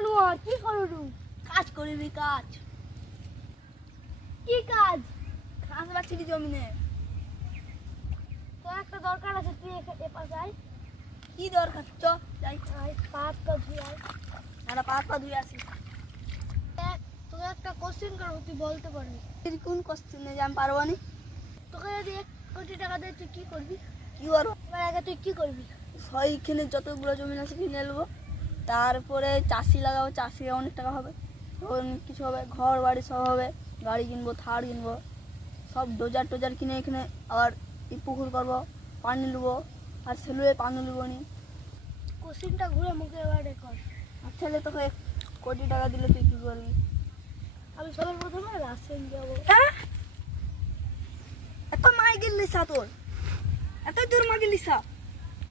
জানোয়ার কি কাজ করবি কাজ। কি কাজ? ঘাস বাছিলি জমিনে? তো একটা দরকার আছে তুই আয়। কি দরকার? চ যাই। আয় পাঁচ পা ধুয়ে আয়। পাত পা ধুয়ে আসি। তোকে একটা কোশ্চেন করব তুই বলতে পারবি। তুই কোন কোশ্চেন আমি পারব নি। তোকে যদি এক কোটি টাকা দেয় তুই কি করবি? কি করব? এবার আগে তুই কি করবি? সেইখানে যতগুলো জমি আছে কিনে নেব। তারপরে চাষি লাগাবো চাষি অনেক টাকা হবে। অনেক কিছু হবে ঘর বাড়ি সব হবে গাড়ি কিনবো থার কিনবো। সব ডোজার টোজার কিনে এখানে আবার এই পুকুর করব পানি নেব আর সেলুয়ে পানি নেব নি। কোশ্চেনটা ঘুরে মুখে এবারে কর আর ছেলে তোকে কোটি টাকা দিলে তুই কী করবি? আমি সবার প্রথমে রাশিয়ান যাব। হ্যাঁ? এত মাই গেলি সা তোর। এত দূর মা গেলি সা